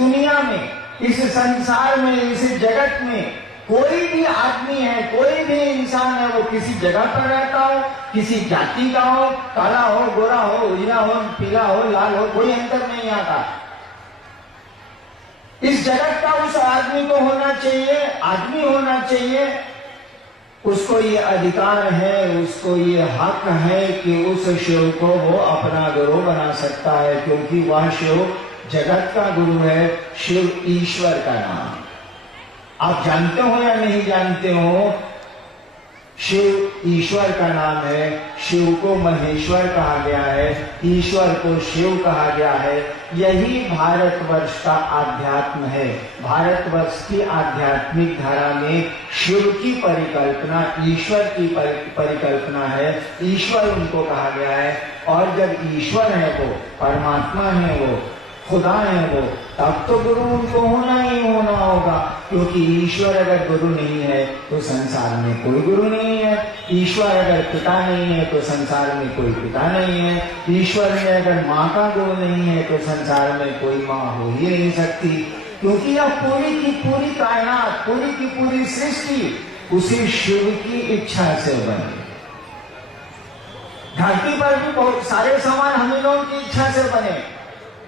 दुनिया में, इस संसार में, इस जगत में कोई भी आदमी है, कोई भी इंसान है, वो किसी जगह पर रहता हो, किसी जाति का हो, काला हो, गोरा हो, उजला हो, पीला हो, लाल हो, कोई अंतर नहीं आता। इस जगत का उस आदमी को होना चाहिए, आदमी होना चाहिए, उसको ये अधिकार है, उसको ये हक है कि उस शिव को वो अपना गुरु बना सकता है, क्योंकि वह शिव जगत का गुरु है। शिव ईश्वर का नाम, आप जानते हो या नहीं जानते हो, शिव ईश्वर का नाम है। शिव को महेश्वर कहा गया है, ईश्वर को शिव कहा गया है। यही भारतवर्ष का आध्यात्म है। भारतवर्ष की आध्यात्मिक धारा में शिव की परिकल्पना, ईश्वर की परिकल्पना है। ईश्वर उनको कहा गया है, और जब ईश्वर है वो, परमात्मा है वो, खुदा है वो, तब तो गुरु उनको होना ही होना होगा, क्योंकि ईश्वर अगर गुरु नहीं है तो संसार में कोई गुरु नहीं है। ईश्वर अगर पिता नहीं है तो संसार में कोई पिता नहीं है। ईश्वर में अगर माँ का गुरु नहीं है तो संसार में कोई माँ हो ही नहीं सकती, क्योंकि यह पूरी की पूरी कायनात, पूरी की पूरी सृष्टि उसी शिव की इच्छा से बनी। धरती पर भी बहुत सारे सामान हम लोगों की इच्छा से बने।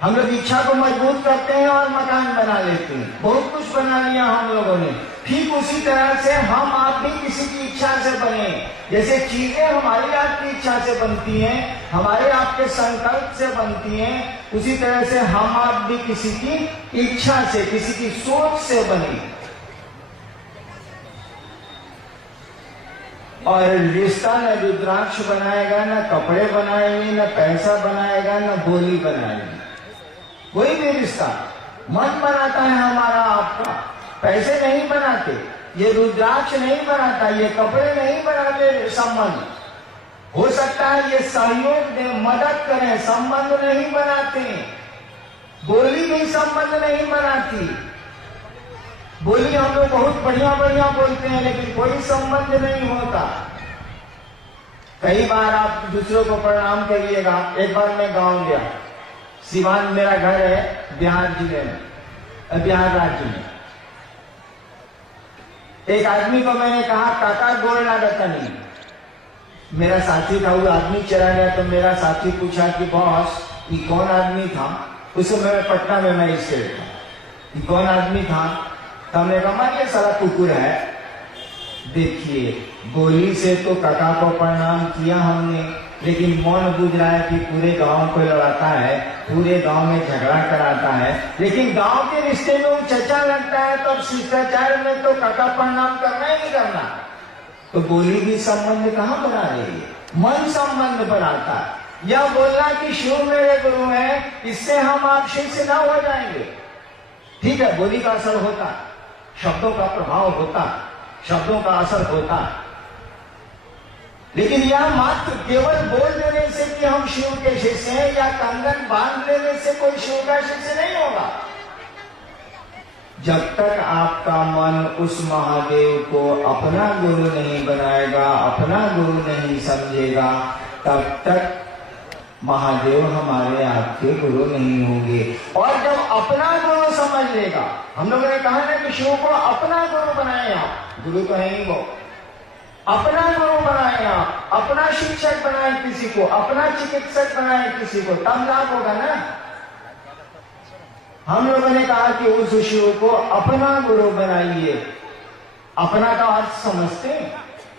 हम लोग इच्छा को मजबूत करते हैं और मकान बना लेते हैं, बहुत कुछ बना लिया हम लोगों ने। ठीक उसी तरह से हम आप भी किसी की इच्छा से बने। जैसे चीजें हमारी आपकी इच्छा से बनती हैं, हमारे आपके संकल्प से बनती हैं, उसी तरह से हम आप भी किसी की इच्छा से, किसी की सोच से बने। और रिश्ता न रुद्राक्ष बनाएगा, न कपड़े बनाएंगे, न पैसा बनाएगा, न बोली बनाएगी। कोई भी रिश्ता मन बनाता है हमारा आपका, पैसे नहीं बनाते, ये रुद्राक्ष नहीं बनाता, ये कपड़े नहीं बनाते। संबंध हो सकता है ये सहयोग दे, मदद करें, संबंध नहीं बनाते। बोली भी संबंध नहीं बनाती। बोली हम लोग बहुत बढ़िया बढ़िया बोलते हैं, लेकिन कोई संबंध नहीं होता। कई बार आप दूसरों को प्रणाम करिएगा। एक बार मैं गांव गया, सिवान मेरा घर है, बिहार जिले में, बिहार राज्य में। एक आदमी को मैंने कहा, काका गोड़ लागत नहीं। मेरा साथी था, वो आदमी चला गया, तो मेरा साथी पूछा कि बॉस ये कौन आदमी था। उस समय मैं पटना में मजिस्ट्रेट था। ये कौन आदमी था? तो हमने कहा ये सारा कुकुर है। देखिए, गोली से तो काका को प्रणाम किया हमने, लेकिन मन बुझ रहा है कि पूरे गांव को लड़ाता है, पूरे गांव में झगड़ा कराता है। लेकिन गांव के रिश्ते में वो चचा लगता है, तो शिष्टाचार में तो काका प्रणाम करना ही नहीं करना। तो बोली भी संबंध कहाँ बना रही है, मन संबंध बनाता है। यह बोलना कि शिव मेरे गुरु है, इससे हम आप शिष्य ना हो जाएंगे। ठीक है, बोली का असर होता, शब्दों का प्रभाव होता, शब्दों का असर होता, लेकिन यह मात्र केवल बोल देने से कि हम शिव के शिष्य हैं, या कंगन बांध लेने से कोई शिव का शिष्य नहीं होगा। जब तक आपका मन उस महादेव को अपना गुरु नहीं बनाएगा, अपना गुरु नहीं समझेगा, तब तक महादेव हमारे आपके गुरु नहीं होंगे। और जब अपना गुरु समझ लेगा, हम लोगों ने कहा ना कि शिव को अपना गुरु बनाए आप, गुरु तो है ही वो, अपना गुरु बनाए आप, अपना शिक्षक बनाए किसी को, अपना चिकित्सक बनाए किसी को, तब लाभ होगा ना। हम लोगों ने कहा कि उस शिव को अपना गुरु बनाइए। अपना का अर्थ समझते हैं,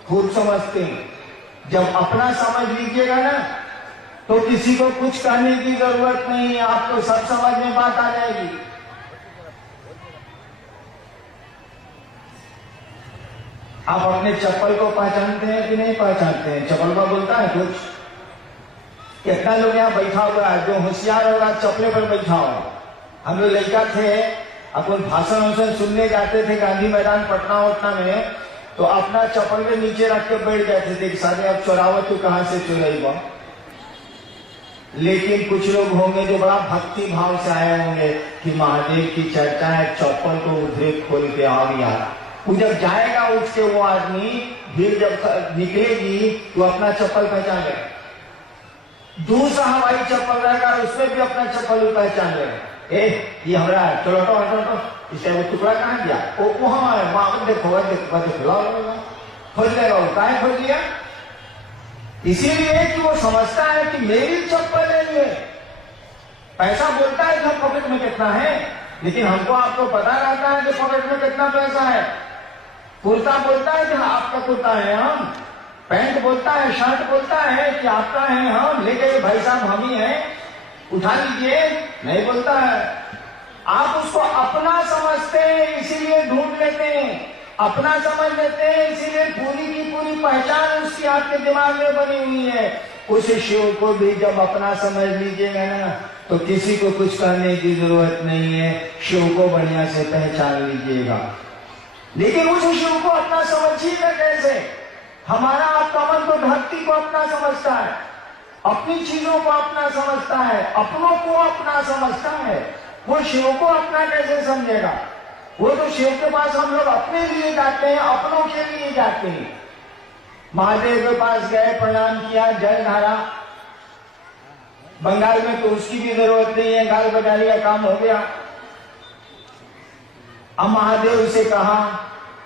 खूब समझते हैं। जब अपना समझ लीजिएगा ना, तो किसी को कुछ कहने की जरूरत नहीं है, आपको सब समझ में बात आ जाएगी। आप अपने चप्पल को पहचानते हैं कि नहीं पहचानते हैं? चप्पल का बोलता है कुछ? कितना लोग यहाँ बैठा हुआ है जो होशियार होगा, चप्पले पर बैठा होगा। हम लोग लड़का थे, अपन भाषण सुनने जाते थे गांधी मैदान पटना में, तो अपना चप्पल के नीचे रख के बैठ जाते थे, सारे अब चुरावो तो कहां से चुराएगा। लेकिन कुछ लोग होंगे जो बड़ा भक्ति भाव से आए होंगे कि महादेव की चर्चा है, चप्पल को उधरे खोल के आ गया। वो जब जाएगा उठ के वो आदमी, भीड़ जब निकलेगी तो अपना चप्पल पहचान लेगा। दूसरा हवाई चप्पल रहेगा, उसमें भी अपना चप्पल पहचान लेगा। ये हमारा चलो इसे वो टुकड़ा कहाँ गया? वो हमारे माँ देखो खोज लेगा, वो काहे खोज लिया? इसीलिए कि वो समझता है कि मेरी चप्पल है ये। पैसा बोलता है कि पॉकेट में कितना है, लेकिन हमको आपको पता रहता है कि पॉकेट में कितना पैसा है। कुर्ता बोलता है कि आपका कुर्ता है हम, पैंट बोलता है, शर्ट बोलता है कि आपका है हम, लेकिन भाई साहब हम ही हैं, उठा लीजिए, नहीं बोलता है। आप उसको अपना समझते हैं इसीलिए ढूंढ लेते हैं, अपना समझ लेते हैं इसीलिए पूरी की पूरी पहचान उसकी आपके दिमाग में बनी हुई है। उस शिव को भी जब अपना समझ लीजिएगा ना, तो किसी को कुछ कहने की जरूरत नहीं है, शिव को बढ़िया से पहचान लीजिएगा। लेकिन उस शिव को अपना समझिएगा कैसे? हमारा आपका मन तो धरती को अपना समझता है, अपनी चीजों को अपना समझता है, अपनों को अपना समझता है। वो शिव को अपना कैसे समझेगा? वो तो शिव के पास हम लोग अपने लिए जाते हैं, अपनों के लिए जाते हैं। महादेव के पास गए, प्रणाम किया, जल ढारा। बंगाल में तो उसकी भी जरूरत नहीं है, गाल बजाने का काम हो गया। अब महादेव से कहा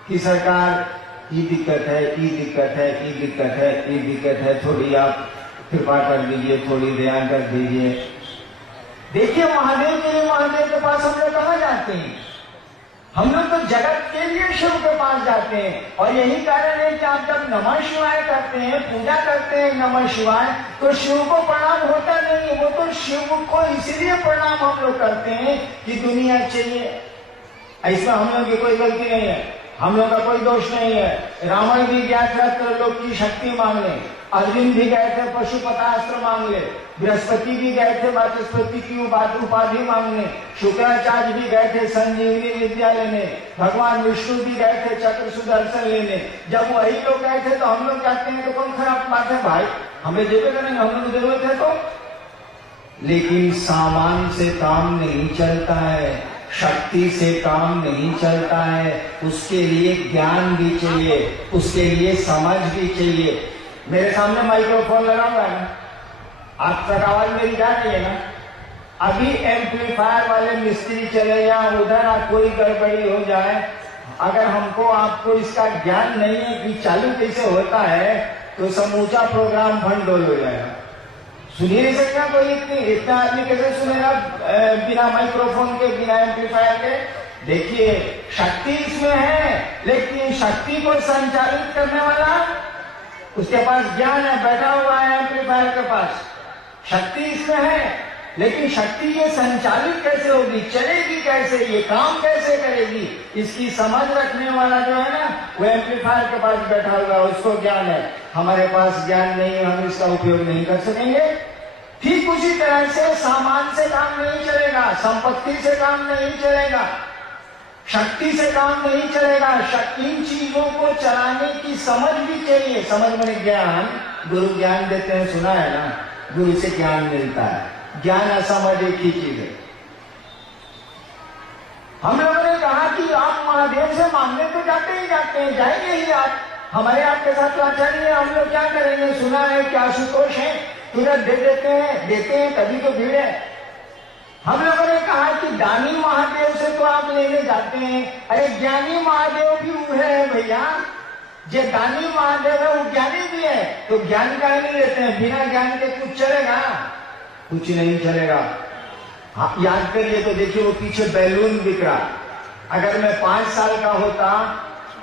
कि सरकार ये दिक्कत है, ये दिक्कत है, ये दिक्कत है, ये दिक्कत है, थोड़ी आप कृपा कर दीजिए, थोड़ी ध्यान कर दीजिए। देखिए महादेव के लिए महादेव के पास हम लोग कहाँ जाते हैं? हम लोग तो जगत के लिए शिव के पास जाते हैं। और यही कारण है कि आप जब नमः शिवाय करते हैं, पूजा करते हैं नमः शिवाय, तो शिव को प्रणाम होता नहीं है। वो तो शिव को इसलिए प्रणाम हम लोग करते हैं कि दुनिया चाहिए। ऐसा हम लोग की कोई गलती नहीं है, हम लोग का कोई दोष नहीं है। रावण भी गया था त्रिलोक की शक्ति मांगने, अर्जुन भी गए थे पशुपतास्त्र मांगने, बृहस्पति भी गए थे वाचस्पति की उपाधि मांगने, शुक्राचार्य भी गए थे संजीवनी विद्या लेने, भगवान विष्णु भी गए थे चक्र सुदर्शन लेने। जब वही लोग गए थे तो हम लोग जाते हैं तो कौन खराब बात है भाई? हमें जेबे करेंगे, हम लोग जरूरत है तो। लेकिन सामान से काम नहीं चलता है, शक्ति से काम नहीं चलता है। उसके लिए ज्ञान भी चाहिए, उसके लिए समझ भी चाहिए। मेरे सामने माइक्रोफोन लगा हुआ है ना, आप तक आवाज मेरी जा रही है ना? अभी एम्पलीफायर वाले मिस्त्री चले जाए उधर, कोई गड़बड़ी हो जाए, अगर हमको आपको इसका ज्ञान नहीं है कि चालू कैसे होता है, तो समूचा प्रोग्राम भंडोल हो जाएगा। सुनिए नहीं सकता कोई, इतना आदमी कैसे सुनेगा बिना माइक्रोफोन के, बिना एम्पलीफायर के? देखिए शक्ति इसमें है, लेकिन शक्ति को संचालित करने वाला उसके पास ज्ञान है, बैठा हुआ है एम्पलीफायर के पास। शक्ति इसमें है, लेकिन शक्ति ये संचालित कैसे होगी, चलेगी कैसे, ये काम कैसे करेगी, इसकी समझ रखने वाला जो है ना, वो एम्पलीफायर के पास बैठा हुआ है, उसको ज्ञान है। हमारे पास ज्ञान नहीं है, हम इसका उपयोग नहीं कर सकेंगे। ठीक उसी तरह से सामान से काम नहीं चलेगा, संपत्ति से काम नहीं चलेगा, शक्ति से काम नहीं चलेगा। इन चीजों को चलाने की समझ भी चाहिए। समझ में ज्ञान, गुरु ज्ञान देते हैं, सुना है ना, गुरु से ज्ञान मिलता है। ज्ञान असमझ एक ही चीज है। हम लोगों ने कहा कि आप महादेव से मांगने तो जाते ही जाते हैं, जाएंगे ही आप। हमारे आपके साथ लाचारी है, हम लोग क्या करेंगे? सुना है कि आशुतोष है, तुरंत दे देते हैं, तभी तो भीड़ है। हम लोगों ने कहा कि दानी महादेव से तो आप लेने जाते हैं, अरे ज्ञानी महादेव भी वो है भैया। जो दानी महादेव है वो ज्ञानी भी है, तो ज्ञान का नहीं लेते हैं। बिना ज्ञान के कुछ चलेगा? कुछ नहीं चलेगा। हाँ, याद करिए तो देखिए वो पीछे बैलून बिक रहा। अगर मैं 5 साल का होता,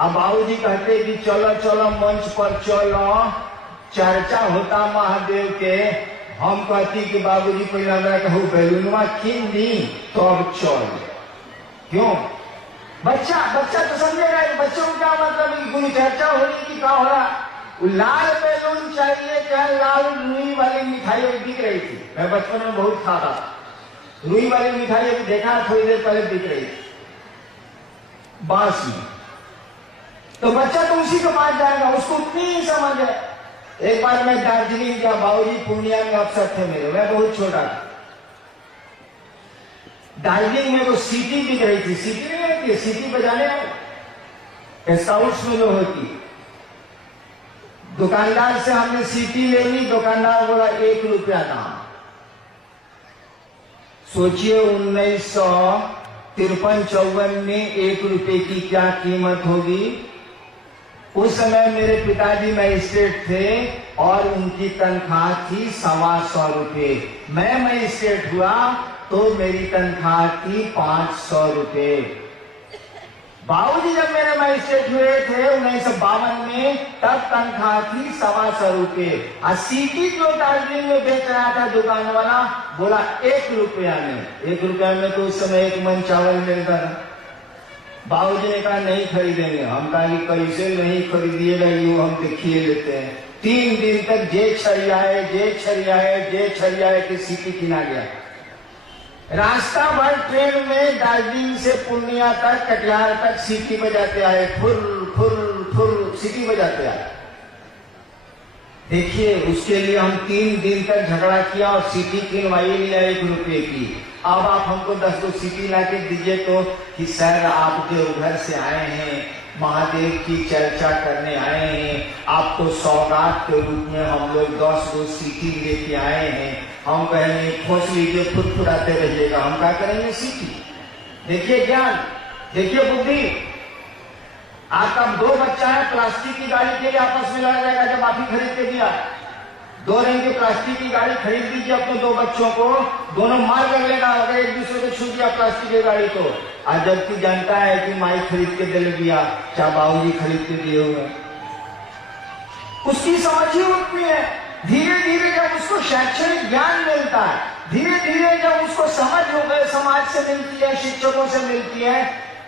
अब बाबूजी कहते कि चलो चलो मंच पर चलो, चर्चा होता महादेव के, हम कहती कि बाबूजी पहले हमरा कहू बैलूनवा किन दी तो अब चल। क्यों? बच्चा तो समझेगा, बच्चों को क्या मतलब गुरु चर्चा हो रही कि क्या हो रहा? लाल बैलून चाहिए, क्या लाल रुई वाली मिठाई बिक रही थी, मैं बचपन में बहुत खाता था। रुई वाली मिठाई अभी देखा थोड़ी देर पहले बिक रही थी बांस में, तो बच्चा तो उसी के पास जाएगा, उसको उतनी ही समझ है। एक बार मैं दार्जिलिंग गया, बाबूजी पूर्णिया में अवसर थे मेरे, मैं बहुत छोटा था। दार्जिलिंग में वो सीटी बिक रही थी, सीटी नहीं होती, सीटी बजाने स्काउट्स में जो होती। दुकानदार से हमने सीटी ले ली, दुकानदार बोला 1 रुपया दाम। सोचिए 1953-54 में 1 रुपए की क्या कीमत होगी। उस समय मेरे पिताजी मजिस्ट्रेट थे और उनकी तनख्वाह थी 125 रुपए। मैं मजिस्ट्रेट हुआ तो मेरी तनख्वाह थी 500 रुपए। बाबूजी जब मेरे मजिस्ट्रेट हुए थे 1952 में, तब तनख्वाह थी 125 रुपए। और सीटी जो दार्जिलिंग में बेच रहा था दुकान वाला, बोला 1 रुपया में। 1 रुपया में तो उस समय 1 मन चावल मिलता था। बाबूजी ने कहा नहीं खरीदेंगे। हम कहा कि कैसे नहीं खरीदिएगा, यूं हम देखिए लेते हैं। 3 दिन तक जे छरियाए कि सीटी किना गया। रास्ता भर ट्रेन में दार्जिलिंग से पूर्णिया तक, कटिहार तक सीटी बजाते आए, फुर फुर फुर सीटी बजाते आए। देखिए, उसके लिए हम 3 दिन तक झगड़ा किया और सीटी किनवाई लिया 1 रुपए की। अब आप हमको 10 सीटी ला के दीजिए तो कि सर आप जो उधर से आए हैं, महादेव की चर्चा करने आए हैं, आपको सौगात के रूप में हम लोग 10 सीटी लेके आए हैं। हम कहेंगे खोस लीजिए, फुरफुराते रहिएगा। हम क्या करेंगे सीटी। देखिए ज्ञान, देखिए बुद्धि। आपका 2 बच्चा है, प्लास्टिक की गाड़ी के लिए आपस में लड़ जाएगा। जब आप ही खरीद के दिया 2 रंग की प्लास्टिक की गाड़ी खरीद दीजिए अपने 2 बच्चों को, दोनों मार कर लेगा अगर एक दूसरे को छू दिया प्लास्टिक की गाड़ी को। आज जबकि जानता है कि माई खरीद के दे दिया, चाहे बाबूजी खरीद के दिए हुए, उसकी समझ ही उतनी है। धीरे धीरे जब उसको शैक्षणिक ज्ञान मिलता है, धीरे धीरे जब उसको समझ हो गए, समाज से मिलती है, शिक्षकों से मिलती है,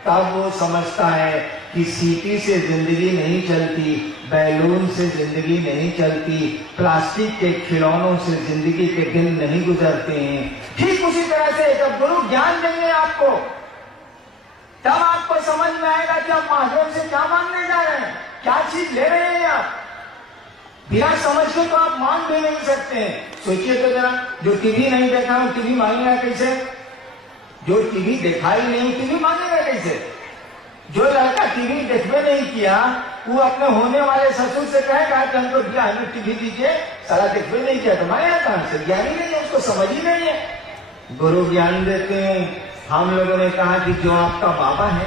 तब वो समझता है कि सीटी से जिंदगी नहीं चलती, बैलून से जिंदगी नहीं चलती, प्लास्टिक के खिलौनों से जिंदगी के दिन नहीं गुजरते हैं। ठीक उसी तरह से जब गुरु ज्ञान देंगे आपको, तब आपको समझ में आएगा कि आप महादेव से क्या मांगने जा रहे हैं, क्या चीज ले रहे हैं आप। बिना समझ के तो आप मांग भी नहीं सकते हैं। सोचिए तो जरा, जो टीवी नहीं देखा हो टीवी मांगेगा कैसे? जो टीवी देखा ही नहीं टीवी मांगेगा कैसे? जो लड़का टीवी देखने नहीं किया, वो अपने होने वाले ससुर से कहेगा कि हमको हमें टीवी दीजिए, सारा देखने नहीं किया तो मांगेगा कहां से? ज्ञान ही नहीं है, उसको समझ ही नहीं है। गुरु ज्ञान देते हैं। हम लोगों ने कहा कि जो आपका बाबा है,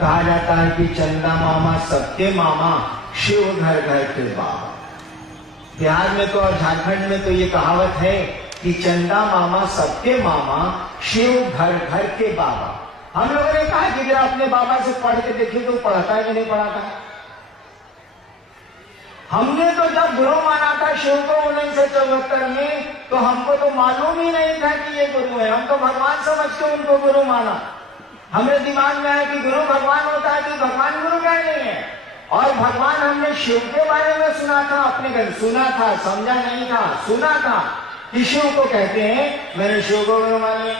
कहा जाता है कि चंदा मामा सबके मामा, शिव घर घर के बाबा। बिहार में तो और झारखंड में तो ये कहावत है कि चंदा मामा सबके मामा, शिव घर घर के बाबा। हम लोगों ने कहा कि जरा अपने बाबा से पढ़ के देखिए तो पढ़ता है कि नहीं पढ़ाता। हमने तो जब गुरु माना था शिव को 1974 में, तो हमको तो मालूम ही नहीं था कि ये गुरु है। हम तो भगवान समझ के उनको गुरु माना। हमें दिमाग में आया कि गुरु भगवान होता है, कि भगवान गुरु क्या नहीं है। और भगवान हमने शिव के बारे में सुना था, अपने घर सुना था, समझा नहीं था, सुना था कि शिव को कहते हैं। मैंने शिव को गुरु मान लिया।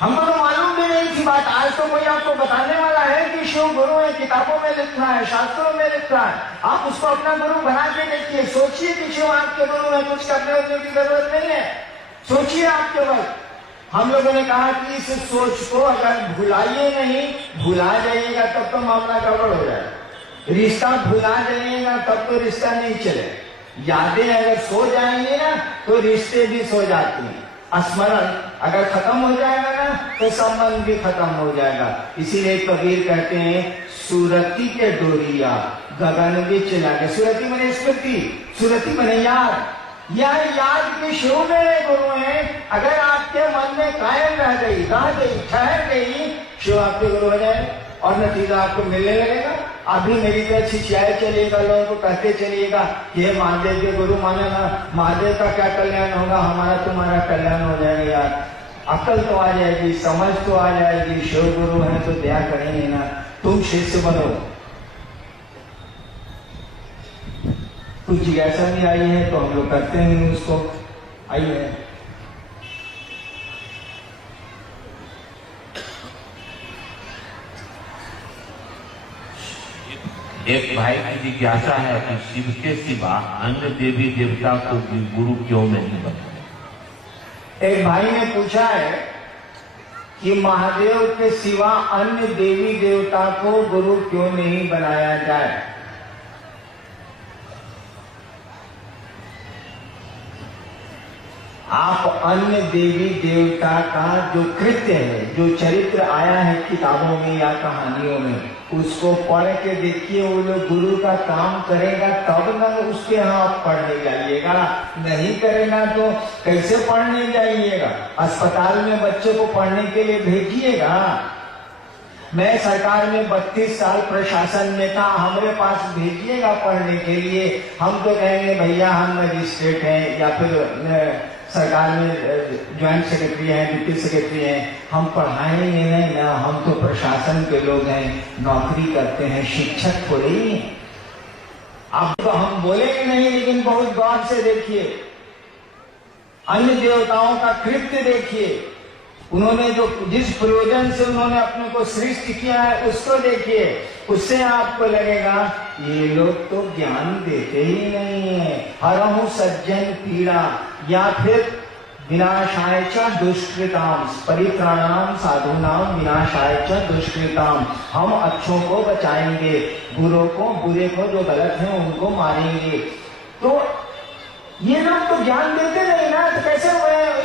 हमको तो मालूम भी नहीं थी बात। आज तो कोई आपको बताने वाला है कि शिव गुरु है, किताबों में लिखा है, शास्त्रों में लिखा है। आप उसको अपना गुरु बना के देखिए। सोचिए कि शिव आपके गुरु है, कुछ करने उठने की जरूरत नहीं है। सोचिए आपके वक्त। हम लोगों ने कहा कि इस सोच को अगर भुलाइए नहीं, भुला जाइएगा तब तो मामला गड़बड़ हो जाएगा। रिश्ता भुला जाइएगा तब तो रिश्ता नहीं चले। यादें अगर सो जाएंगी ना तो रिश्ते भी सो जाते हैं। स्मरण अगर खत्म हो जाएगा ना तो संबंध भी खत्म हो जाएगा। इसीलिए कबीर कहते हैं सुरती के डोरिया गगन में चला गया। सुरती मने स्मृति, सुरती मने याद। यह याद के शिव मेरे गुरु हैं। अगर आपके मन में कायम रह गई, ठहर गई, शिव आपके गुरु हो जाए और नतीजा आपको मिलने लगेगा। अभी मेरी तरह छिछियाए चलिएगा, लोगों को कहते चलिएगा कि ये महादेव के गुरु माने ना, महादेव का क्या कल्याण होगा, हमारा तुम्हारा कल्याण हो जाएगा। यार अकल तो आ जाएगी, समझ तो आ जाएगी। शिव गुरु है तो दया करेंगे ना। तुम शिष्य बनो। कुछ जिज्ञासा भी आई है तो हम लोग करते हैं उसको। आइए एक भाई की जिज्ञासा है कि शिव के सिवा अन्य देवी देवता को गुरु क्यों नहीं बनाया। एक भाई ने पूछा है कि महादेव के सिवा अन्य देवी देवता को गुरु क्यों नहीं बनाया जाए। आप अन्य देवी देवता का जो कृत्य है, जो चरित्र आया है किताबों में या कहानियों में, उसको पढ़ के देखिए। वो लोग गुरु का काम करेगा तब ना उसके यहाँ आप पढ़ने जाइएगा, नहीं करेगा तो कैसे पढ़ने जाइएगा। अस्पताल में बच्चे को पढ़ने के लिए भेजिएगा। मैं सरकार में 32 साल प्रशासन में था, हमारे पास भेजिएगा पढ़ने के लिए। हम तो कहेंगे भैया हम मजिस्ट्रेट हैं या फिर सरकार में ज्वाइंट सेक्रेटरी हैं, डिप्टी सेक्रेटरी हैं, हम पढ़ाएंगे नहीं ना, हम तो प्रशासन के लोग हैं, नौकरी करते हैं, शिक्षक थोड़े ही हैं। अब तो हम बोलेंगे नहीं, लेकिन बहुत गौर से देखिए, अन्य देवताओं का कृत्य देखिए, उन्होंने जो जिस प्रयोजन से उन्होंने अपने को सृष्टि किया है उसको देखिए। उससे आपको लगेगा ये लोग तो ज्ञान देते ही नहीं है। हरहु सज्जन पीड़ा, या फिर विनाशाय च दुष्कृताम, परित्राणाम साधूनाम विनाशाय च दुष्कृताम, हम अच्छों को बचाएंगे, बुरों को, बुरे को, जो गलत है उनको मारेंगे। तो ये लोग तो ज्ञान देते नहीं ना, तो कैसे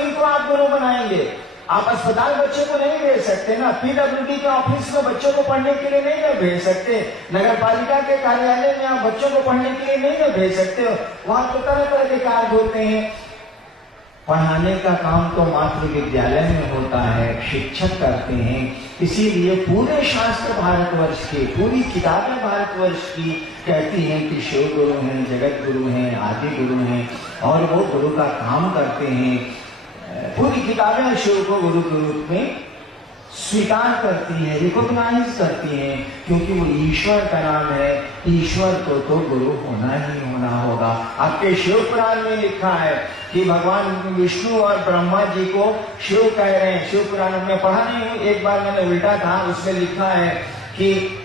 इनको आप गुरु बनाएंगे। आप अस्पताल बच्चे को नहीं भेज सकते ना, पीडब्ल्यूडी के ऑफिस में बच्चों को पढ़ने के लिए नहीं भेज सकते, नगर पालिका के कार्यालय में आप बच्चों को पढ़ने के लिए नहीं भेज सकते हो। वहां तो तरह तरह के कार्य होते हैं। पढ़ाने का काम तो मात्र विद्यालय में होता है, शिक्षक करते हैं। इसीलिए पूरे शास्त्र भारतवर्ष के, पूरी किताबें भारतवर्ष की कहती हैं कि शिव गुरु हैं, जगत गुरु हैं, आदि गुरु हैं, और वो गुरु का काम करते हैं। पूरी किताबें शिव को गुरु के रूप में स्वीकार करती है, रिकॉग्नाइज करती हैं, क्योंकि वो ईश्वर का नाम है। ईश्वर को तो गुरु होना ही होना होगा। आपके शिव पुराण में लिखा है कि भगवान विष्णु और ब्रह्मा जी को शिव कह रहे हैं। शिव पुराण में पढ़ा नहीं हूं, एक बार मैंने उल्टा था, उसमें लिखा है कि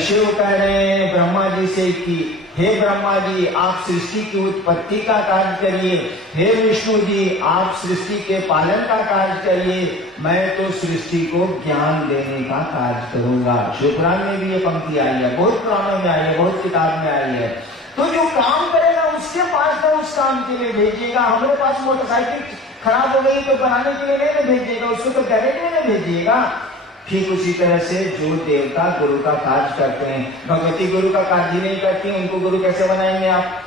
शिव कह रहे हैं ब्रह्मा जी से कि हे ब्रह्मा जी आप सृष्टि की उत्पत्ति का कार्य करिए, हे विष्णु जी आप सृष्टि के पालन का कार्य करिए, मैं तो सृष्टि को ज्ञान देने का कार्य करूंगा। शिवपुराण में भी ये पंक्ति आई है, बहुत पुराणों में आई है, बहुत किताब में आई है। तो जो काम करेगा उसके पास तो उस काम के लिए भेजिएगा। हमारे पास मोटरसाइकिल खराब हो गई तो बनाने के लिए नहीं भेजिएगा, उसको तो गैरेज में नहीं भेजिएगा। ठीक उसी तरह से जो देवता गुरु का कार्य करते हैं, भगवती गुरु का कार्य नहीं करती, उनको गुरु कैसे बनाएंगे आप।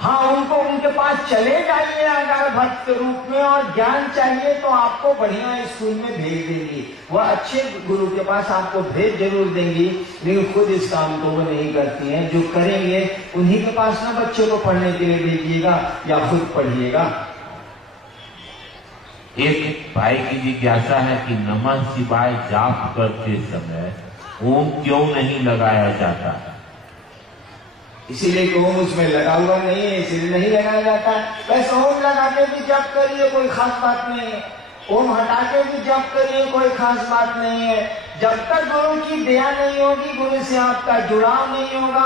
हाँ, उनको उनके पास चले जाइए अगर भक्त रूप में, और ज्ञान चाहिए तो आपको बढ़िया स्कूल में भेज देंगी, वह अच्छे गुरु के पास आपको भेज जरूर देंगी, लेकिन खुद इस काम को वो नहीं करती हैं। जो करेंगे उन्हीं के पास ना बच्चों को पढ़ने के लिए भेजिएगा या खुद पढ़िएगा। एक भाई की जिज्ञासा है कि नमः शिवाय जाप करते समय ओम क्यों नहीं लगाया जाता। इसीलिए ओम उसमें लगा हुआ नहीं है, इसीलिए नहीं लगाया जाता। वैसे ओम लगा के भी जप करिए, कोई खास बात नहीं है। ओम हटा के भी जप करिए, कोई खास बात नहीं है। जब तक गुरु की दया नहीं होगी, गुरु से आपका जुड़ाव नहीं होगा,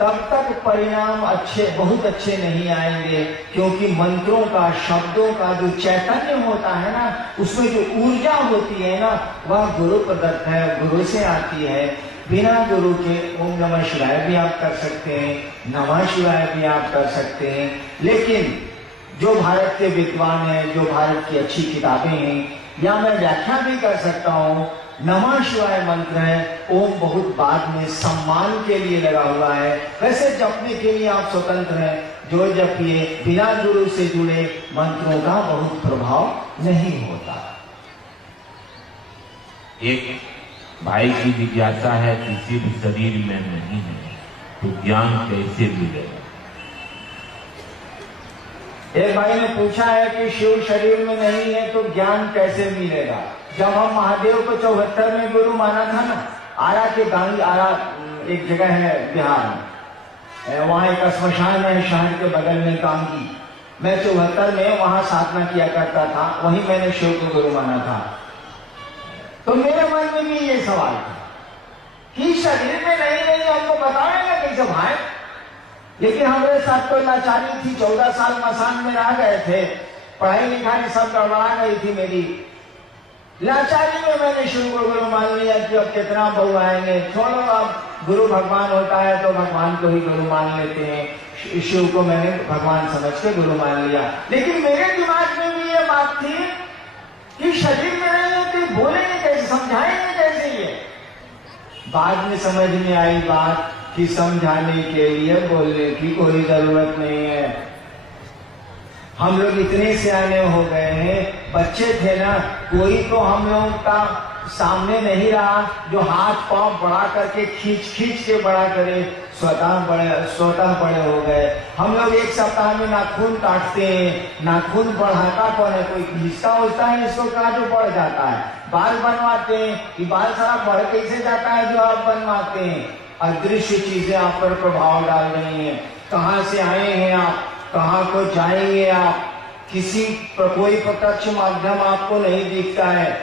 तब तक परिणाम अच्छे, बहुत अच्छे नहीं आएंगे। क्योंकि मंत्रों का, शब्दों का जो चैतन्य होता है ना, उसमें जो ऊर्जा होती है ना, वह गुरु प्रदत्त है, गुरु से आती है। बिना गुरु के ओम नमः शिवाय भी आप कर सकते हैं, नमः शिवाय भी आप कर सकते हैं। लेकिन जो भारत के विद्वान हैं, जो भारत की अच्छी किताबें हैं, या मैं व्याख्या भी कर सकता हूँ, नमः शिवाय मंत्र है, ओम बहुत बाद में सम्मान के लिए लगा हुआ है। वैसे जपने के लिए आप स्वतंत्र हैं, जो जपिए, बिना गुरु से जुड़े मंत्रों का बहुत प्रभाव नहीं होता। एक भाई की जिज्ञासा है कि शिव शरीर में नहीं है तो ज्ञान कैसे मिलेगा। एक भाई ने पूछा है कि शिव शरीर में नहीं है तो ज्ञान कैसे मिलेगा। जब हम महादेव को 74 में गुरु माना था ना, आरा के गांधी, आरा एक जगह है बिहार में, वहां एक श्मशान है शहर के बगल में कांगी। मैं 74 में वहां साधना किया करता था, वहीं मैंने शिव को गुरु माना था। तो मेरे मन में भी ये सवाल था कि शरीर में नहीं हमको बताएगा कैसे भाई। लेकिन हमारे साथ कोई लाचारी थी, 14 साल मसान में रह गए थे, पढ़ाई लिखाई सब गड़बड़ा गई थी मेरी। लाचारी में मैंने शिव को गुरु मान लिया कि अब कितना बहु आएंगे, छोड़ो अब गुरु भगवान होता है तो भगवान को ही गुरु मान लेते हैं। शिव को मैंने भगवान समझ के गुरु मान लिया। लेकिन मेरे दिमाग में भी ये बात थी कि शरीर में नहीं होते, बोलेंगे कैसे, समझाएंगे कैसे ये। बाद में समझ में आई बात कि समझाने के लिए बोलने की कोई जरूरत नहीं है। हम लोग इतने सियाने हो गए हैं, बच्चे थे ना, कोई तो हम लोग का सामने नहीं रहा जो हाथ पांव बढ़ा करके खींच खींच के बड़ा करे, स्वतः बड़े हो गए। हम लोग एक सप्ताह में नाखून काटते हैं, नाखून बढ़ाता कौन है, कोई खींचता होता है इसको कहा जो बढ़ जाता है। बाल बनवाते हैं कि बाल सारा बढ़ कैसे जाता है जो आप बनवाते हैं। अदृश्य चीजें आप पर प्रभाव डाल रही हैं। कहाँ से आए हैं आप, कहाँ को जाएंगे आप, किसी कोई प्रत्यक्ष माध्यम आपको नहीं दिखता है।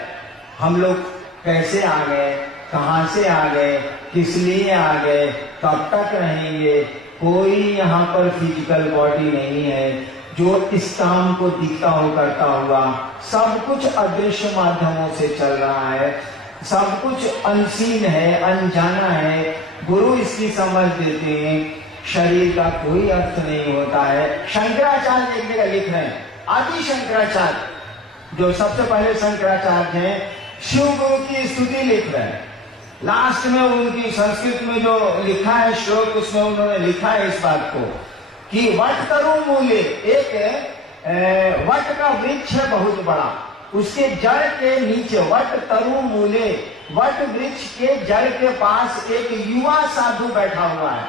हम लोग कैसे आ गए, कहाँ से आ गए, किस लिए आ गए, कब तक रहेंगे, कोई यहाँ पर फिजिकल बॉडी नहीं है जो इस काम को दिखता हो करता हुआ। सब कुछ अदृश्य माध्यमों से चल रहा है, सब कुछ अनसीन है, अनजाना है। गुरु इसकी समझ देते हैं, शरीर का कोई अर्थ नहीं होता है। शंकराचार्य एक जगह लिख रहे हैं, आदि शंकराचार्य जो सबसे पहले शंकराचार्य हैं, शिव गुरु की स्तुति लिख रहे हैं। लास्ट में उनकी संस्कृत में जो लिखा है श्लोक, उसमें उन्होंने लिखा है इस बात को कि वट तरु मूले, एक वट का वृक्ष है बहुत बड़ा, उसके जड़ के नीचे वट तरु मूले, वट वृक्ष के जड़ के पास एक युवा साधु बैठा हुआ है,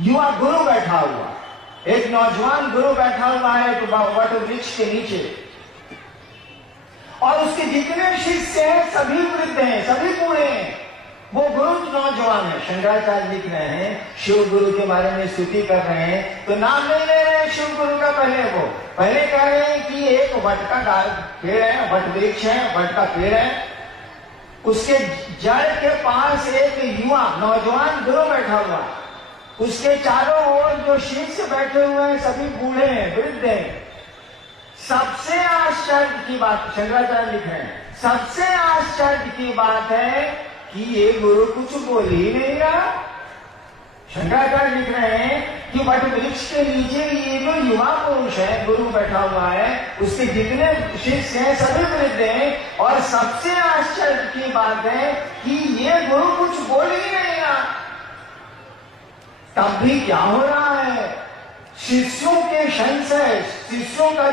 युवा गुरु बैठा हुआ, एक नौजवान गुरु बैठा हुआ है वट वृक्ष के नीचे। और उसके जितने शिष्य हैं सभी वृद्ध हैं, सभी बूढ़े हैं, वो गुरु नौजवान है। शंकराचार्य लिख रहे हैं, शिव गुरु के बारे में स्तुति कर रहे हैं, तो नाम नहीं ले रहे हैं शिव गुरु का। पहले कह रहे हैं कि एक वट का पेड़ है, वट वृक्ष है, वट का पेड़ है, उसके जड़ के पास एक युवा नौजवान गुरु बैठा हुआ, उसके चारों ओर जो शिष्य बैठे हुए हैं सभी बूढ़े हैं, वृद्ध हैं। सबसे आश्चर्य की बात शंकराचार्य लिख रहे हैं, सबसे आश्चर्य की बात है कि ये गुरु कुछ बोल ही नहीं रहा। शंकराचार्य लिख रहे हैं कि वट वृक्ष के नीचे ये जो युवा पुरुष है, गुरु बैठा हुआ है, उसके जितने शिष्य हैं सभी वृद्ध हैं, और सबसे आश्चर्य की बात है कि ये गुरु कुछ बोल ही नहीं रहा। तब भी क्या हो रहा है, शिष्यों के संशय, शिष्यों का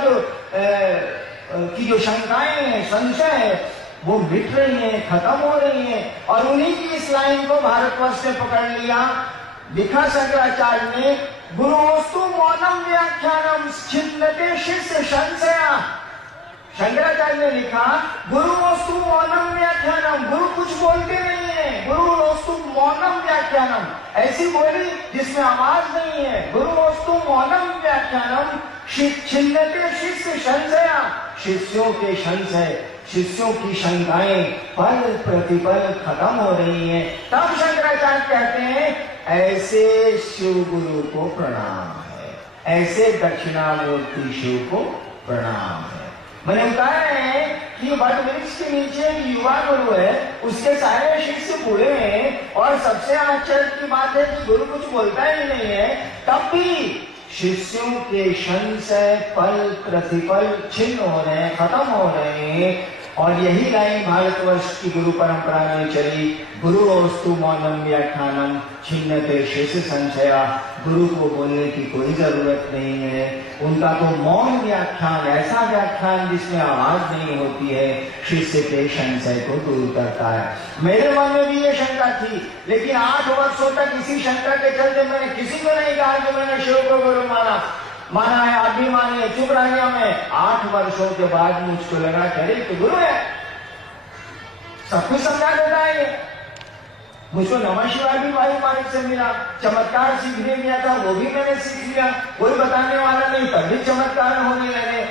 की जो शंकाएं हैं, संशय है, वो मिट रही हैं, खत्म हो रही हैं। और उन्हीं की इस लाइन को भारतवर्ष ने पकड़ लिया। लिखा शंकराचार्य ने, गुरुस्तु मौनम व्याख्यानम छिन्नते शिष्य संशया। शंकराचार्य ने लिखा, गुरुस्तु मौनम व्याख्यानम, गुरु कुछ बोलते नहीं है, गुरुस्तु मौनम व्याख्यानम, ऐसी बोली जिसमें आवाज नहीं है। गुरुस्तु मौनम व्याख्यानम छिन्नते शिष्य संशया, शिष्यों के संशय, शिष्यों की शंकाएं पल प्रतिपल खत्म हो रही हैं। तब शंकराचार्य कहते हैं, ऐसे शिव गुरु को प्रणाम है, ऐसे दक्षिणामूर्ति शिव को प्रणाम है। मैंने बताया है कि वट वृक्ष के नीचे युवा गुरु है, उसके सारे शिष्य बूढ़े हैं, और सबसे आश्चर्य की बात है कि गुरु कुछ बोलता ही नहीं है। तब भी शिष्यों के संशय पल प्रतिपल छिन्न हो रहे हैं, खत्म हो रहे हैं। और यही लाइन भारतवर्ष की गुरु परंपरा में चली, गुरुस्तु मौनम व्याख्यानम छिन्नते शिष्य संशया। गुरु को बोलने की कोई जरूरत नहीं है, उनका तो मौन व्याख्यान, ऐसा व्याख्यान जिसमें आवाज नहीं होती है, शिष्य के संशय को दूर करता है। मेरे मन में भी ये शंका थी, लेकिन 8 वर्षों तक इसी शंका के चलते मैंने किसी को नहीं कहा कि मैंने शिव को गुरु माना है, आप भी मानिए, चुप रह गया मैं। 8 वर्षों के बाद मुझको लगा करे तो गुरु है, सब कुछ समझा देता है ये। मुझको नमः शिवाय भी वायु मालिक से मिला, चमत्कार सीखने गया था, वो भी मैंने सीख लिया, कोई बताने वाला नहीं, तब भी चमत्कार होने लगे।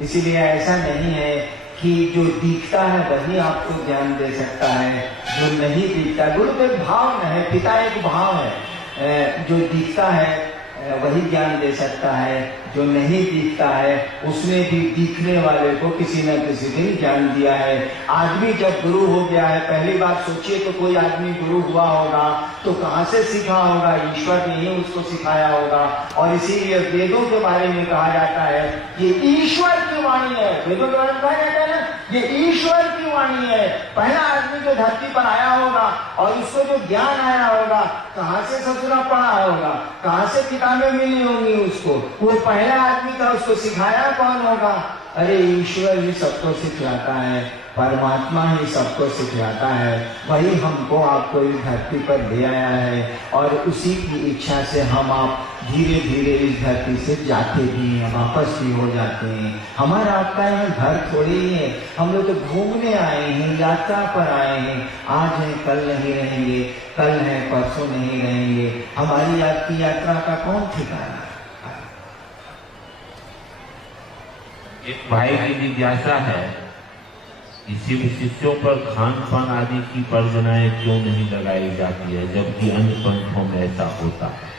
इसीलिए ऐसा नहीं है कि जो दिखता है वही आपको ज्ञान दे सकता है, जो नहीं दिखता। गुरु तो एक भाव है, पिता एक भाव है, जो दिखता है वही ज्ञान दे सकता है जो नहीं दिखता है। उसने भी दिखने वाले को किसी न किसी दिन ज्ञान दिया है। आदमी जब गुरु हो गया है, पहली बात सोचिए तो कोई आदमी गुरु हुआ होगा तो कहाँ से सीखा होगा? ईश्वर ने ही उसको सिखाया होगा। और इसीलिए वेदों के बारे में कहा जाता है ये ईश्वर की वाणी है। वेदों के बारे में कहा जाता है ना, ये ईश्वर की वाणी है। पहला आदमी जो धरती पर आया होगा और उसको जो ज्ञान आया होगा, कहाँ से ससुरा पढ़ा होगा, कहाँ से किताबें मिली होंगी उसको? वो पहला आदमी का उसको सिखाया कौन होगा? अरे ईश्वर ही सबको सिखलाता है, परमात्मा ही सबको सिखलाता है। वही हमको आपको इस धरती पर ले आया है और उसी की इच्छा से हम आप धीरे धीरे इस धरती से जाते भी हैं, वापस भी हो जाते हैं। हमारा आपका यहाँ घर थोड़ी ही है, हम लोग तो घूमने आए हैं, यात्रा पर आए हैं। आज है कल नहीं रहेंगे, कल है परसों नहीं रहेंगे। हमारी आपकी यात्रा का कौन ठिकाना? एक भाई की जिज्ञासा है कि शिव शिष्यों पर खान पान आदि की परियोजनाएं क्यों नहीं लगाई जाती है, जबकि अन्य पंथों में ऐसा होता है।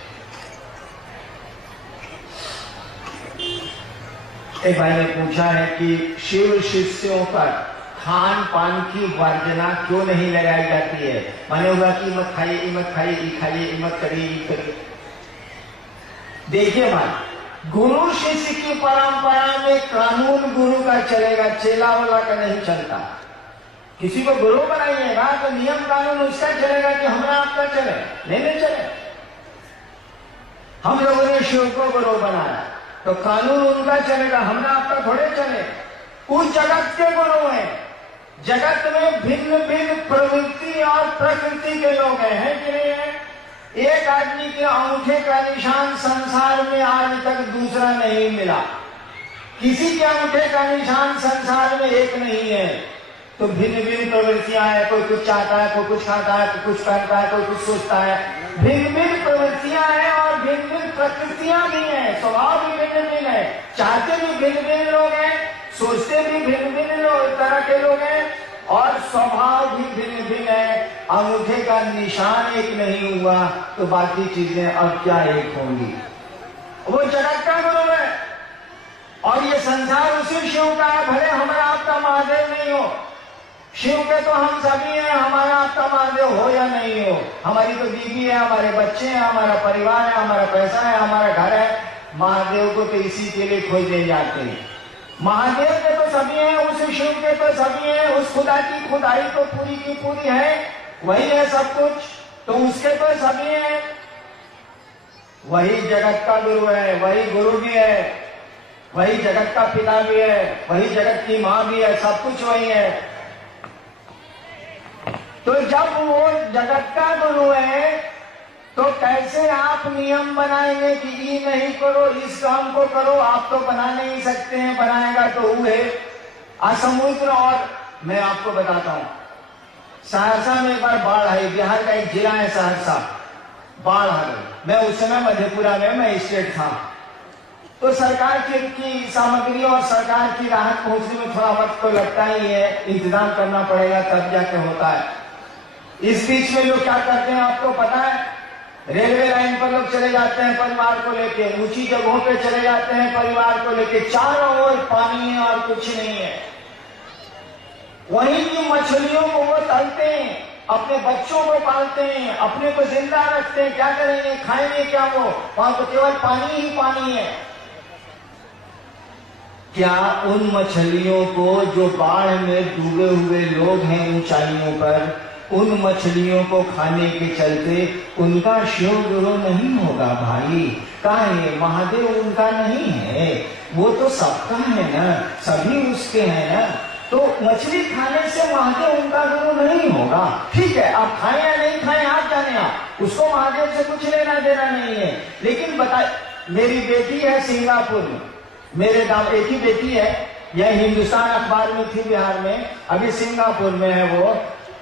एक भाई ने पूछा है कि शिव शिष्यों पर खान पान की वर्जना क्यों नहीं लगाई जाती है? माने होगा कि मत खाइए, मत खाइए, ये खाइए, मत करिए, ये करिए। देखिए भाई, गुरु शिष्य की परंपरा में कानून गुरु का चलेगा, चेला वाला का नहीं चलता। किसी को गुरु बनाइएगा तो नियम कानून उसका चलेगा कि हमारा आपका चले, नहीं चले। हम लोगों ने शिव को गुरु बनाया तो कानून उनका चलेगा, हमारा आपका थोड़े चले। उस जगत के गुरु हैं, जगत में भिन्न भिन्न प्रवृत्ति और प्रकृति के लोग हैं कि नहीं है? एक आदमी के अंगूठे का निशान संसार में आज तक दूसरा नहीं मिला। किसी के अंगूठे का निशान संसार में एक नहीं है। तो भिन्न भिन्न प्रवृत्तियां हैं, कोई कुछ चाहता है, कोई कुछ खाता है, कोई कुछ करता है, कोई कुछ सोचता है। भिन्न भिन्न प्रवृत्तियां हैं और भिन्न भिन्न प्रकृतियां भी हैं, स्वभाव भी भिन्न भिन्न है। चाहते भी भिन्न भिन्न लोग हैं, सोचते भी भिन्न भिन्न तरह के लोग हैं और स्वभाव भी भिन्न भिन्न है। अंगूठे का निशान एक नहीं हुआ तो बाकी चीजें अब क्या एक होंगी? वो जगत का गुरु है और ये संसार उसी शिव का है। भले हमारा आपका महादेव नहीं हो, शिव के तो हम सभी हैं, हमारा आपका महादेव हो या नहीं हो। हमारी तो बीवी है, हमारे बच्चे हैं, हमारा परिवार है, हमारा पैसा है, हमारा घर है। महादेव को तो इसी के लिए खोजे जाते हैं। महादेव के तो सभी हैं, उस शिव के तो सभी हैं, उस खुदा की खुदाई तो पूरी की पूरी है, वही है सब कुछ, तो उसके तो सभी हैं। वही जगत का गुरु है, वही गुरु भी है, वही जगत का पिता भी है, वही जगत की माँ भी है, सब कुछ वही है। तो जब वो जगत का गुरु है तो कैसे आप नियम बनाएंगे कि ये नहीं करो, इस काम को करो? आप तो बना नहीं सकते हैं, बनाएगा तो वो है असमुद्र। और मैं आपको बताता हूं, सहरसा में एक बार बाढ़ आई, बिहार का एक जिला है सहरसा, बाढ़ आ गई। मैं उस समय मधेपुरा में मैं स्टेट था, तो सरकार की सामग्री और सरकार की राहत पहुंचने में थोड़ा वक्त तो लगता ही है, इंतजाम करना पड़ेगा तब जाके होता है। इस बीच में लोग क्या करते हैं आपको पता है? रेलवे लाइन पर लोग चले जाते हैं परिवार को लेके, ऊंची जगहों पे चले जाते हैं परिवार को लेके, चारों ओर पानी है और कुछ नहीं है। वहीं की मछलियों को वो तलते हैं, अपने बच्चों को पालते हैं, अपने को जिंदा रखते हैं। क्या करेंगे, खाएंगे क्या? वो वहां तो केवल पानी ही पानी है। क्या उन मछलियों को जो बाढ़ में डूबे हुए लोग हैं ऊंचाइयों पर, उन मछलियों को खाने के चलते उनका शिव गुरु नहीं होगा भाई? काहे? महादेव उनका नहीं है, वो तो सबका है ना, सभी उसके हैं ना। तो मछली खाने से महादेव उनका गुरु नहीं होगा। ठीक है, आप खाएं या नहीं खाएं आप जाने, आप उसको महादेव से कुछ लेना देना नहीं है। लेकिन बताए, मेरी बेटी है सिंगापुर में, मेरे गांव एक ही बेटी है, यह हिंदुस्तान अखबार में थी बिहार में, अभी सिंगापुर में है वो,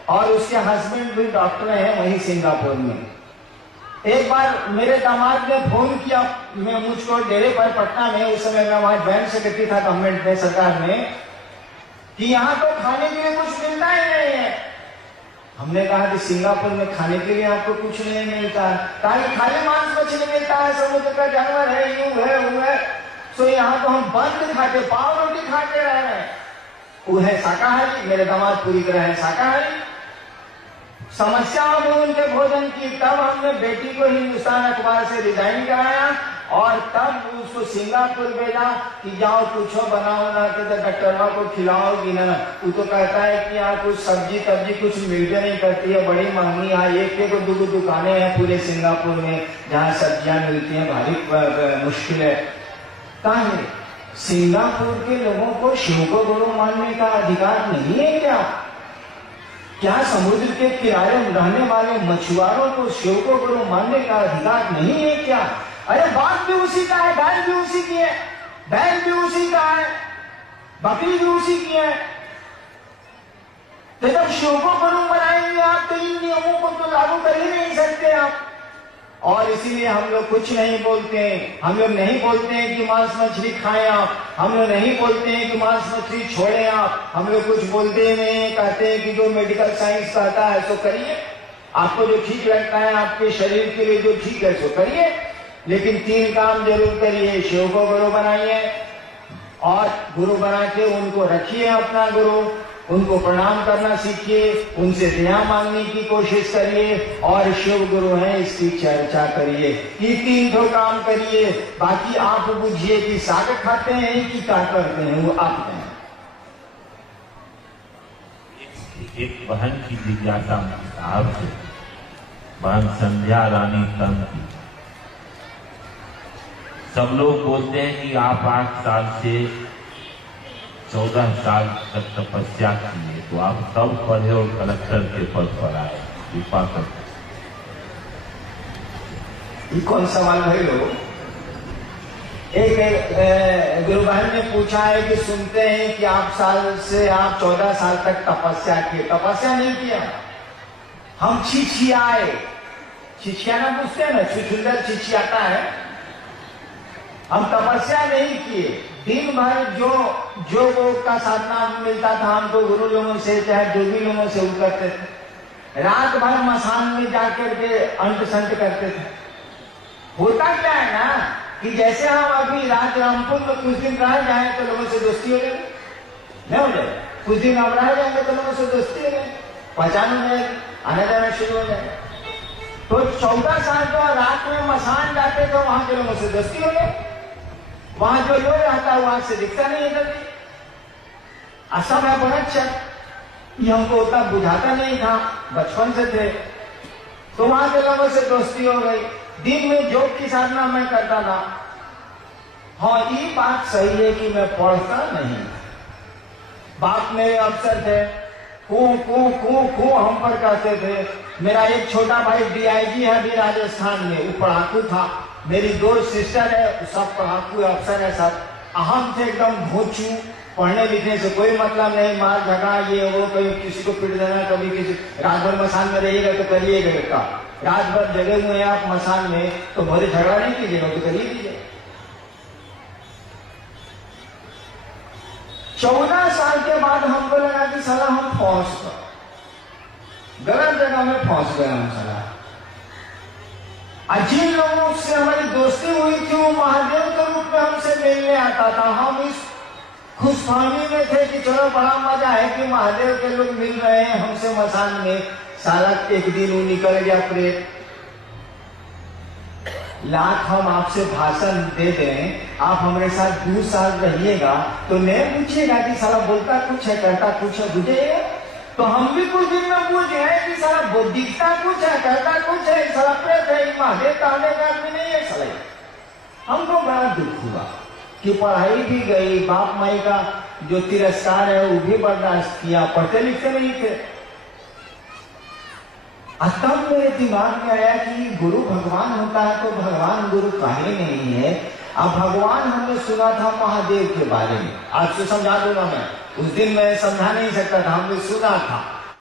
और उसके हस्बैंड भी डॉक्टर हैं वहीं सिंगापुर में। एक बार मेरे दामाद ने फोन किया मैं मुझको डेरे पर पटना में, उस समय मैं वहां ज्वाइंट सेक्रेटरी था गवर्नमेंट में, सरकार में, कि यहाँ तो खाने के लिए कुछ मिलता ही नहीं है। हमने कहा कि सिंगापुर में खाने के लिए आपको कुछ नहीं मिलता है, कहा कि खाली मांस मछली मिलता है, समुद्र का जानवर है, यूं है वो है। सो यहाँ तो हम बंद खाते, पाव रोटी खाते रह रहे हैं। वो है शाकाहारी, मेरे दामाद पूरी तरह है शाकाहारी। समस्या में उनके भोजन की, तब हमने बेटी को हिंदुस्तान अखबार से रिजाइन कराया और तब उसको सिंगापुर भेजा कि जाओ कुछ बनाओ ना तो डॉक्टरवा को खिलाओगी ना। वो तो कहता है कि यहाँ कुछ सब्जी तब्जी कुछ मिलते नहीं करती है, बड़ी महंगी। यहाँ एक दो दुकानें हैं पूरे सिंगापुर में जहाँ सब्जियां मिलती हैं, भारी मुश्किल है। कहा है सिंगापुर के लोगों को शिव को गुरु मानने का अधिकार नहीं है क्या? क्या समुद्र के किनारे रहने वाले मछुआरों को शिव को गुरु मानने का अधिकार नहीं है क्या? अरे बाप भी उसी का है, गाय भी उसी की है, बैल भी उसी का है, बकरी भी उसी की है। तो जब शिव को गुरु बनाएंगे आप तो इन नियमों को तो लागू कर ही नहीं सकते आप। और इसीलिए हम लोग कुछ नहीं बोलते हैं। हम लोग नहीं बोलते हैं कि मांस मछली खाएं आप, हम लोग नहीं बोलते हैं कि मांस मछली छोड़ें आप। हम लोग कुछ बोलते नहीं, कहते हैं कि जो मेडिकल साइंस कहता है सो करिए, आपको जो ठीक लगता है आपके शरीर के लिए जो ठीक है सो करिए, लेकिन 3 काम जरूर करिए। शिव को गुरु बनाइए और गुरु बना के उनको रखिए अपना गुरु, उनको प्रणाम करना सीखिए, उनसे दया मांगने की कोशिश करिए और शिव गुरु हैं इसकी चर्चा करिए। ये 3 काम करिए। बाकी आप बुझिए कि साग खाते हैं कि क्या करते हैं, वो आप हैं। एक बहन की जिज्ञासा साहब से, बहन संध्या रानी तन की। सब लोग बोलते हैं कि आप 8 साल से 14 साल तक तपस्या किए, तो आप तब पढ़े और कलेक्टर के पद पर आए, कृपा करके। ये कौन सवाल भाई लोग? एक गुरु बहन ने पूछा है कि सुनते हैं कि आप 14 साल तक तपस्या किए। तपस्या नहीं किया, हम छिछियाए। छिछियाना पूछते हैं ना, छुछुंदर छिछियाता है। हम तपस्या नहीं किए। दिन भर जो का साधना मिलता था हमको गुरु लोगों से चाहे जो भी लोगों से वो करते थे। रात भर मसान में जाकर के अंट संट करते थे। होता क्या है ना कि जैसे हम अभी राज रामपुर में कुछ दिन रह जाए तो लोगों से दोस्ती हो जाएगी, नहीं हो जाए। कुछ दिन हम रह जाएंगे तो लोगों से दोस्ती हो जाएगी, पहचान हो जाएगी, आना जाना शुरू हो जाएगा। तो 14 साल तो रात में मसान जाते थे, वहां के लोगों से दोस्ती हो जाए। वहां जो लोग रहता है वहां से दिखता नहीं है जल्दी। असम है बड़ा अच्छा, ये हमको उतना बुझाता नहीं था, बचपन से थे। तो वहां के लोगों से दोस्ती हो गई। दिन में योग की साधना मैं करता था। हाँ, ये बात सही है कि मैं पढ़ता नहीं। बाप मेरे अफसर थे, कू हम पर कहते थे। मेरा एक छोटा भाई DIG है अभी राजस्थान में, वो पढ़ाकू था। मेरी 2 सिस्टर है, सब पढ़ाकू अफसर है सब। अहम थे एकदम भोचू, पढ़ने लिखने से कोई मतलब नहीं, मार झगड़ा ये वो, कभी किसी को पीट देना, कभी किसी। रात भर मसान में रहिएगा तो करिएगा बेटा, रात भर जगे हुए हैं आप मसान में तो भले झगड़ा नहीं कीजिएगा तो करिए कीजिए। 14 साल के बाद हमको लगा कि साला हम फंस गए, गलत जगह में फंस गए हम साला। जिन लोगों से हमारी दोस्ती हुई थी वो महादेव के रूप में हमसे मिलने आता था। हम इस खुशफहमी में थे कि चलो बड़ा मजा है कि महादेव के लोग मिल रहे हैं हमसे मसान में। साला एक दिन वो निकल गया प्रेत। लाख हम आपसे भाषण दे दें, आप हमारे साथ 2 साल रहिएगा तो नहीं पूछिएगा कि साला बोलता कुछ है करता कुछ है, बुझे। तो हम भी कुछ दिन में पूछ गए कि साला दिखता कुछ है करता कुछ है, साला प्रेत है, महादेव कहने का आदमी नहीं है साला। हमको बड़ा दुख हुआ कि पढ़ाई भी गई, बाप माई का जो तिरस्कार है वो भी बर्दाश्त किया, पढ़ते लिखते नहीं थे। तब मेरे दिमाग में आया कि गुरु भगवान होता है तो भगवान गुरु काहे नहीं है। अब भगवान हमने सुना था महादेव के बारे में, आज से समझा दूंगा मैं, उस दिन मैं समझा नहीं सकता था, हमने सुना था।